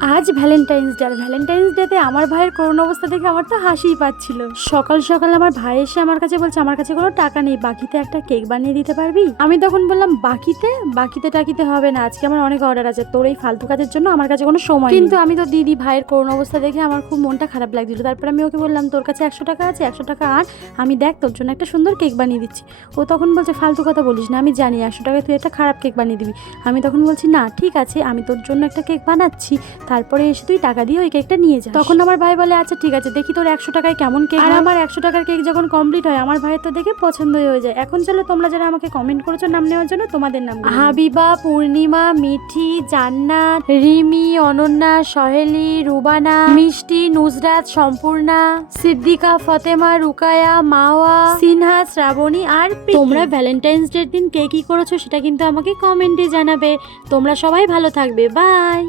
আজ Valentine's day, আর Valentine's ডেতে আমার ভাইয়ের করোন অবস্থা দেখে আমার তো হাসিই পাচ্ছিল। সকাল সকাল আমার ভাই এসে আমার কাছে বলছে আমার কাছে কোনো টাকা নেই, বাকিতে একটা কেক বানিয়ে দিতে পারবি? আমি তখন বললাম বাকিতে টাকিতে হবে না, আজকে আমার অনেক অর্ডার আছে, তোর এই ফালতু কাজের জন্য আমার কাছে কোনো সময়। কিন্তু আমি তো দিদি ভাইয়ের করোন অবস্থা দেখে আমার খুব মনটা খারাপ লাগছিল। তারপর আমি ওকে বললাম তোর কাছে 100 টাকা আছে, 100 টাকা আন, আমি দেখ তোর জন্য একটা সুন্দর কেক বানিয়ে দিচ্ছি। ও তখন বলছে ফালতু কথা বলিস না, আমি জানি 100 টাকায় তুই একটা খারাপ কেক বানিয়ে দিবি। আমি তখন বলছি না ঠিক আছে, আমি তোর জন্য একটা কেক বানাচ্ছি, তারপরে এসে তুই টাকা দিয়ে ওই কেকটা নিয়ে যা। তখন আমার ভাই বলে আচ্ছা ঠিক আছে, দেখি তোর 100 টাকায় কেমন কেক। আর আমার 100 টাকার কেক যখন কমপ্লিট হয় আমার ভাইয়ের তো দেখে পছন্দই হয়ে যায়। এখন চলো তোমরা যারা আমাকে কমেন্ট করেছো নাম নেওয়ার জন্য, তোমাদের নাম হাবিবা, পূর্ণিমা, মিঠি, জান্নাত, রিমি, অনন্যা, সহেলি, রুবানা, মিষ্টি, নুসরাত, সম্পূর্ণা, সিদ্দিকা, ফতেমা, রুকায়া, মাওয়া, সিনহা, শ্রাবণী আর প্রীতি। তোমরা ভ্যালেন্টাইন্স ডের দিন কে কি করেছো সেটা কিন্তু আমাকে কমেন্টে জানাবে। তোমরা সবাই ভালো থাকবে, বাই।